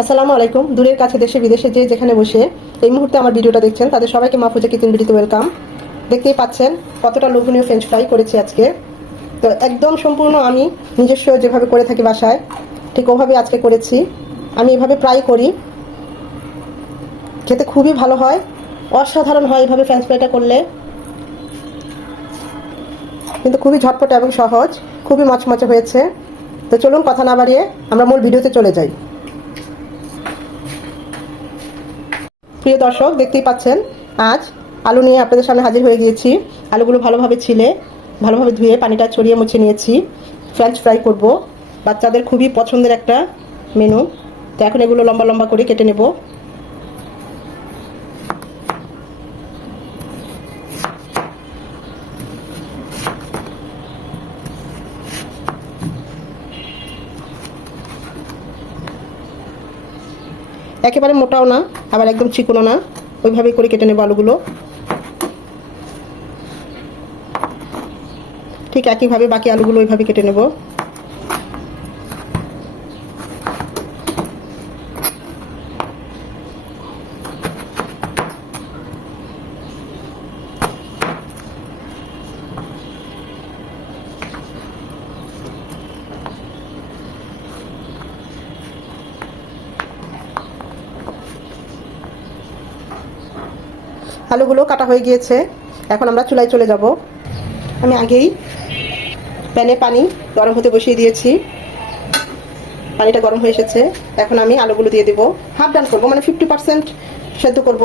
আসসালামু আলাইকুম। দূরের কাছে দেশে বিদেশে যে যেখানে বসে এই মুহূর্তে আমার ভিডিওটা দেখছেন, তাদের সবাইকে মাহফুজা কিচেন ভিডিওতে ওয়েলকাম দেখতেই পাচ্ছেন কতটা লোভনীয় ফ্রেঞ্চ ফ্রাই করেছি আজকে। তো একদম সম্পূর্ণ আমি নিজস্ব যেভাবে করে থাকি বাসায়, ঠিক ওভাবে আজকে করেছি। আমি এভাবে প্রায় করি। খেতে খুবই ভালো হয়। অসাধারণ হয় এভাবে ফ্রেঞ্চ ফ্রাইটা করলে। কিন্তু খুবই ঝটপট এবং সহজ, খুবই মচমচে হয়েছে। তো চলুন কথা না বাড়িয়ে আমরা মূল ভিডিওতে চলে যাই। প্রিয় দর্শক, দেখতেই পাচ্ছেন, আজ আলু নিয়ে আপনাদের সামনে হাজির হয়ে গিয়েছি। আলুগুলো ভালোভাবে ছিলে, ভালোভাবে ধুয়ে পানিটা ছড়িয়ে মুছে নিয়েছি। ফ্রেঞ্চ ফ্রাই করব। বাচ্চাদের খুবই পছন্দের একটা মেনু তো এখন এগুলো লম্বা লম্বা করে কেটে নেব। একেবারে মোটাও না, আবার একদম চিকনো না। ওইভাবেই করে কেটে নেব আলুগুলো। ঠিক একইভাবে বাকি আলুগুলো ওইভাবে কেটে নেব। আলুগুলো কাটা হয়ে গিয়েছে। এখন আমরা চুলায় চলে যাব। আমি আগেই প্যানে পানি গরম হতে বসিয়ে দিয়েছি। পানিটা গরম হয়ে এসেছে। এখন আমি আলুগুলো দিয়ে দেবো। হাফ ডান করব মানে ফিফটি পার্সেন্ট সেদ্ধ করব।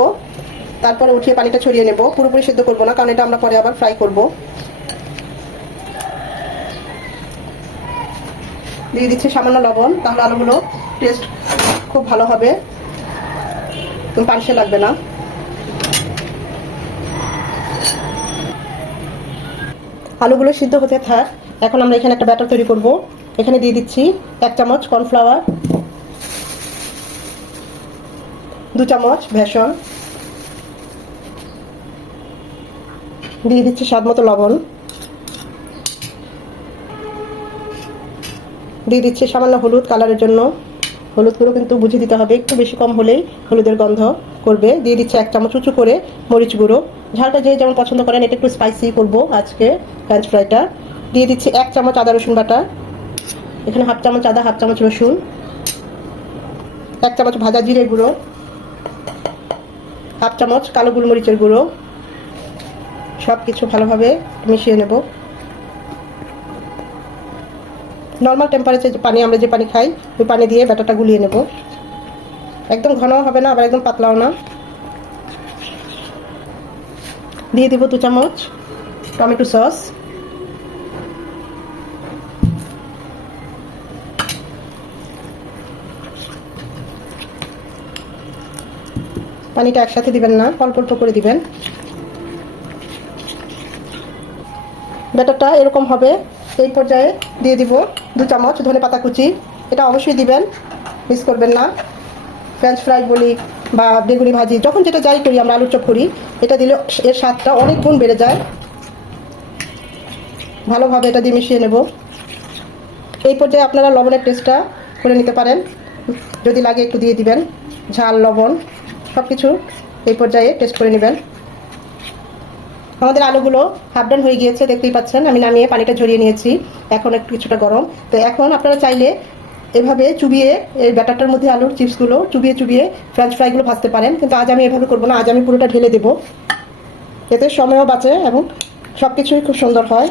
তারপরে উঠিয়ে পানিটা ছড়িয়ে নেব। পুরোপুরি সেদ্ধ করব না, কারণ এটা আমরা পরে আবার ফ্রাই করব। দিয়ে দিচ্ছি সামান্য লবণ, তাহলে আলুগুলো টেস্ট খুব ভালো হবে। পানিশে লাগবে না। আলুগুলো সিদ্ধ হতে থাক। এখন আমরা এখানে একটা ব্যাটার তৈরি করব। এখানে দিয়ে দিচ্ছি এক চামচ কর্নফ্লাওয়ার, দু চামচ ভেসন দিয়ে দিচ্ছি স্বাদ মতো লবণ, দিয়ে দিচ্ছি সামান্য হলুদ কালারের জন্য। হলুদ গুঁড়ো কিন্তু বুঝে দিতে হবে, একটু বেশি কম হলেই হলুদের গন্ধ করবে। দিয়ে দিচ্ছি এক চামচ উঁচু করে মরিচ গুঁড়ো। ঝালটা যে যেমন পছন্দ করেন, এটা একটু স্পাইসি করব আজকে ফ্রেঞ্চ ফ্রাইটা দিয়ে দিচ্ছি এক চামচ আদা রসুন বাটা। এখানে হাফ চামচ আদা হাফ চামচ রসুন। এক চামচ ভাজা জিরে গুঁড়ো। হাফ চামচ কালো গোলমরিচের গুঁড়ো। সব কিছু ভালোভাবে মিশিয়ে নেব। নর্মাল টেম্পারেচার যে পানি, আমরা যে পানি খাই, ওই পানি দিয়ে ব্যাটারটা গুলিয়ে নেব। একদম ঘনও হবে না, আবার একদম পাতলাও না। দিয়ে দিব দু চামচ টমেটো সস। পানিটা একসাথে দিবেন না, অল্প অল্প করে দিবেন। ব্যাটারটা এরকম হবে, এই পর্যায়ে দিয়ে দিব দু চামচ ধনে পাতা কুচি। এটা অবশ্যই দিবেন, মিস করবেন না। ফ্রেঞ্চ ফ্রাই বলি বা বেগুনি ভাজি, যখন যেটা যাই করি, আমরা আলুর চপ করি, এটা দিলে এর স্বাদটা অনেক গুণ বেড়ে যায়। ভালোভাবে এটা দিয়ে মিশিয়ে নেব। এই পর্যায়ে আপনারা লবণের টেস্টটা করে নিতে পারেন। যদি লাগে একটু দিয়ে দিবেন। ঝাল, লবণ সব কিছু এই পর্যায়ে টেস্ট করে নেবেন। আমাদের আলুগুলো হাফ ডান হয়ে গিয়েছে, দেখতেই পাচ্ছেন। আমি নামিয়ে পানিটা ঝরিয়ে নিয়েছি। এখন একটু কিছুটা গরম। তো এখন আপনারা চাইলে এভাবে চুবিয়ে এই ব্যাটারটার মধ্যে আলুর চিপসগুলো চুবিয়ে চুবিয়ে ফ্রেঞ্চ ফ্রাইগুলো ভাজতে পারেন। কিন্তু আজ আমি এভাবে করব না, আজ আমি পুরোটা ঢেলে দেবো। এতে সময়ও বাঁচে এবং সব কিছুই খুব সুন্দর হয়।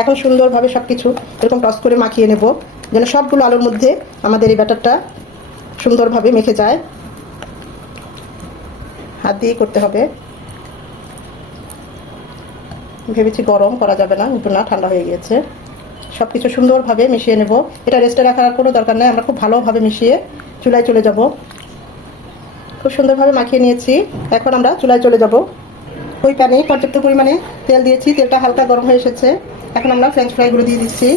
এখন সুন্দরভাবে সব কিছু এরকম টস করে মাখিয়ে নেব, যেন সবগুলো আলুর মধ্যে আমাদের এই ব্যাটারটা সুন্দরভাবে মেখে যায়। হাত দিয়ে করতে হবে। ভেবেছি গরম করা যাবে না, কিন্তু না, ঠান্ডা হয়ে গিয়েছে। সব কিছু সুন্দরভাবে মিশিয়ে নেব। এটা রেস্টে রাখার কোনো দরকার নেই, আমরা খুব ভালোভাবে মিশিয়ে চুলায় চলে যাব। খুব সুন্দরভাবে মাখিয়ে নিয়েছি। এখন আমরা চুলায় চলে যাব। ওই প্যানে পর্যাপ্ত পরিমাণে তেল দিয়েছি। তেলটা হালকা গরম হয়ে এসেছে। এখন আমরা ফ্রেঞ্চ ফ্রাইগুলো দিয়ে দিচ্ছি।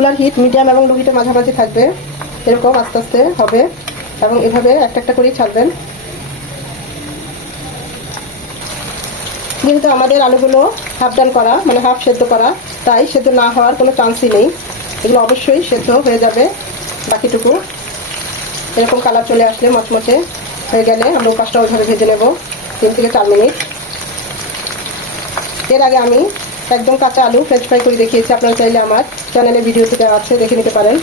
চুলার হিট মিডিয়াম এবং লো হিটের মাঝামাঝি থাকবে। এরকম আস্তে আস্তে হবে। এবং এভাবে একটা একটা করেই ছাড়বেন। যেহেতু আমাদের আলুগুলো হাফ ডান করা মানে হাফ সেদ্ধ করা, তাই সেদ্ধ না হওয়ার কোনো চান্সই নেই। এগুলো অবশ্যই সেদ্ধ হয়ে যাবে বাকিটুকু। এরকম কালার চলে আসলে মচমচে হয়ে গেলে আমরা পাঁচটা ওইভাবে ভেজে নেব। তিন থেকে চার মিনিট। এর আগে আমি একদম কাঁচা আলু ফ্রেঞ্চ ফ্রাই করে দেখিয়েছি, আপনারা চাইলে আমার চ্যানেলে ভিডিওতে দেওয়া আছে, দেখে নিতে পারেন।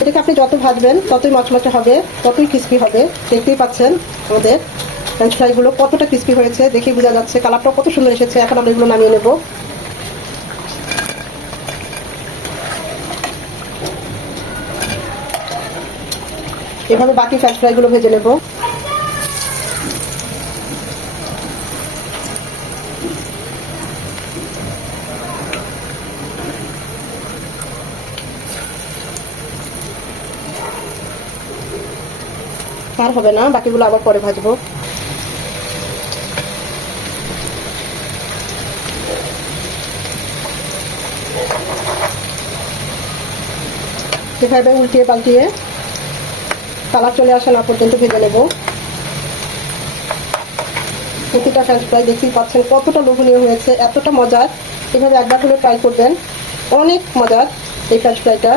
এটাকে আপনি যত ভাজবেন, ততই মচমচে হবে, ততই ক্রিস্পি হবে। দেখতেই পাচ্ছেন আমাদের ফ্রেঞ্চ ফ্রাইগুলো কতটা ক্রিস্পি হয়েছে দেখে বোঝা যাচ্ছে। কালারটাও কত সুন্দর এসেছে। এখন আমরা এগুলো নামিয়ে নেব। এভাবে বাকি ফ্রেঞ্চ ফ্রাইগুলো ভেজে নেব। আর হবে না, বাকিগুলো আবার পরে ভাজবো। এভাবে উল্টিয়ে পাল্টিয়ে কালার চলে আসে না পর্যন্ত ভেজে নেব। প্রতিটা ফ্রেঞ্চ ফ্রাই দেখতেই পাচ্ছেন কতটা লোভনীয় হয়েছে, এতটা মজার। এভাবে একবার হলে ট্রাই করবেন। অনেক মজার এই ফ্রেঞ্চ ফ্রাইটা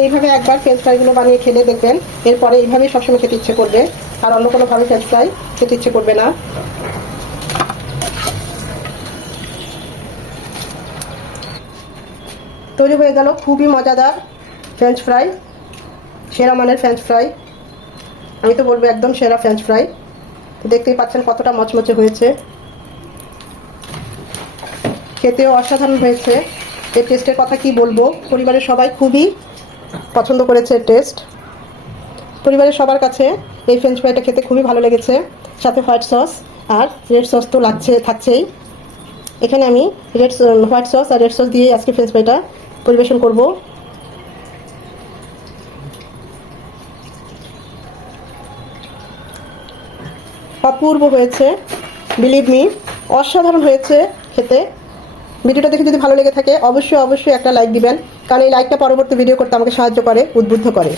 এইভাবে একবার ফ্রেঞ্চ ফ্রাইগুলো বানিয়ে খেলে দেখবেন। এরপরে এইভাবেই সবসময় খেতে ইচ্ছে করবে। আর অন্য কোনোভাবে ফ্রেঞ্চ ফ্রাই খেতে ইচ্ছে করবে না। তৈরি হয়ে গেল খুবই মজাদার ফ্রেঞ্চ ফ্রাই, সেরা মানের ফ্রেঞ্চ ফ্রাই। আমি তো বলব একদম সেরা ফ্রেঞ্চ ফ্রাই। দেখতেই পাচ্ছেন কতটা মচমচে হয়েছে। খেতেও অসাধারণ হয়েছে। এই টেস্টের কথা কি বলব? পরিবারের সবাই খুবই পছন্দ করেছে টেস্ট। পরিবারের সবার কাছে এই ফ্রেঞ্চ ফ্রাইটা খেতে খুবই ভালো লেগেছে, সাথে হোয়াইট সস আর রেড সস তো লাগছে, থাকছেই। এখানে আমি রেড হোয়াইট সস আর রেড সস দিয়ে আজকে ফ্রেঞ্চ ফ্রাইটা পরিবেশন করব। অপূর্ব হয়েছে বিলিভ মি অসাধারণ হয়েছে খেতে। ভিডিওটা দেখে যদি ভালো লেগে থাকে, অবশ্যই অবশ্যই একটা লাইক দিবেন। কারণ এই লাইকটা পরবর্তী ভিডিও করতে আমাকে সাহায্য করে, উদ্বুদ্ধ করে।